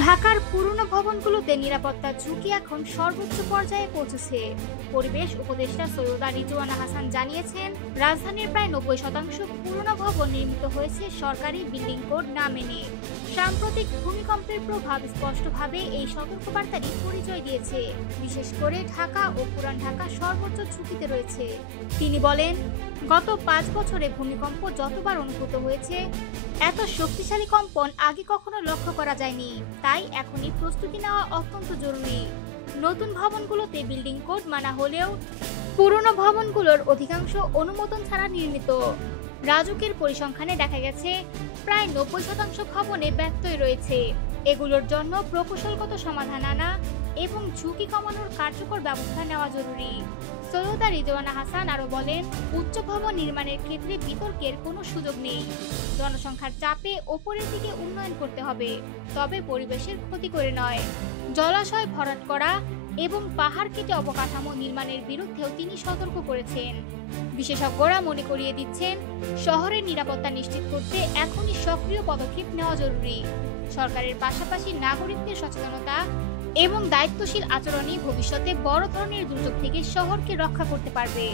ঢাকার পুরনো ভবনগুলোতে নিরাপত্তার ঝুঁকি এখন সর্বোচ্চ পর্যায়ে পৌঁছেছে। পরিবেশ উপদেষ্টা সৈয়দা রিজওয়ানা হাসান জানিয়েছেন, রাজধানীর প্রায় 90% পুরনো ভবন নির্মিত হয়েছে সরকারি বিল্ডিং কোড না মেনে। সাম্প্রতিক ভূমিকম্পের প্রভাব স্পষ্টভাবে এই সতর্কবার্তারই পরিচয় দিয়েছে। বিশেষ করে ঢাকা ও পুরান ঢাকা সর্বোচ্চ ঝুঁকিতে রয়েছে। তিনি বলেন, গত 5 বছরে ভূমিকম্প যতবার অনুভূত হয়েছে, এত শক্তিশালী কম্পন আগে কখনো লক্ষ্য করা যায়নি। তাই এখনই প্রস্তুতি নেওয়া অত্যন্ত জরুরি। নতুন ভবনগুলোতে বিল্ডিং কোড মানা হলেও পুরনো ভবনগুলোর অধিকাংশ অনুমোদন ছাড়া নির্মিত। রাজুকের পরিসংখ্যানে দেখা গেছে, প্রায় 90% ভবনে ব্যত্যয় রয়েছে। এগুলোর জন্য প্রকৌশলগত সমাধান আনা এবং ঝুঁকি কমানোর কার্যকর ব্যবস্থা নেওয়া জরুরি। সৈয়দা রিজওয়ানা হাসান আরও বলেন, উচ্চ ভবন নির্মাণের ক্ষেত্রে বিতর্কের কোনো সুযোগ নেই। জনসংখ্যার চাপে ওপরের দিকে উন্নয়ন করতে হবে, তবে পরিবেশের ক্ষতি করে নয়। জলাশয় ভরাট করা এবং পাহাড় কেটে অবকাঠামো নির্মাণের বিরুদ্ধেও তিনি সতর্ক করেছেন। বিশেষজ্ঞরা মনে করিয়ে দিচ্ছেন, শহরের নিরাপত্তা নিশ্চিত করতে এখনই সক্রিয় পদক্ষেপ নেওয়া জরুরি। সরকারের পাশাপাশি নাগরিকদের সচেতনতা এবং দায়িত্বশীল আচরণই ভবিষ্যতে বড় ধরনের দুর্যোগ থেকে শহরকে রক্ষা করতে পারবে।